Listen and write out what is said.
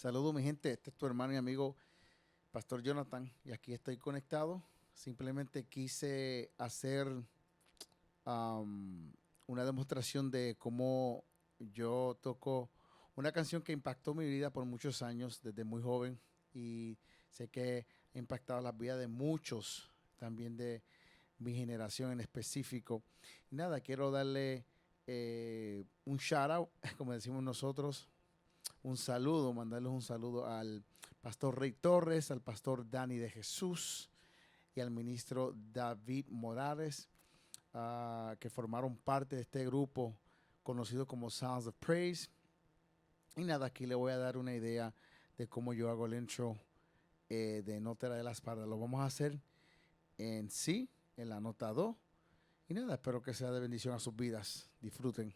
Saludos, mi gente. Este es tu hermano y amigo, Pastor Jonathan, y aquí estoy conectado. Simplemente quise hacer una demostración de cómo yo toco una canción que impactó mi vida por muchos años, desde muy joven, y sé que ha impactado la vida de muchos, también de mi generación en específico. Y nada, quiero darle un shout out, como decimos nosotros, un saludo, mandarles un saludo al pastor Rey Torres, al pastor Dani de Jesús y al ministro David Morales, que formaron parte de este grupo conocido como Sounds of Praise. Y nada, aquí le voy a dar una idea de cómo yo hago el intro de Nota de las Pardas. Lo vamos a hacer en sí, en la nota 2. Y nada, espero que sea de bendición a sus vidas. Disfruten.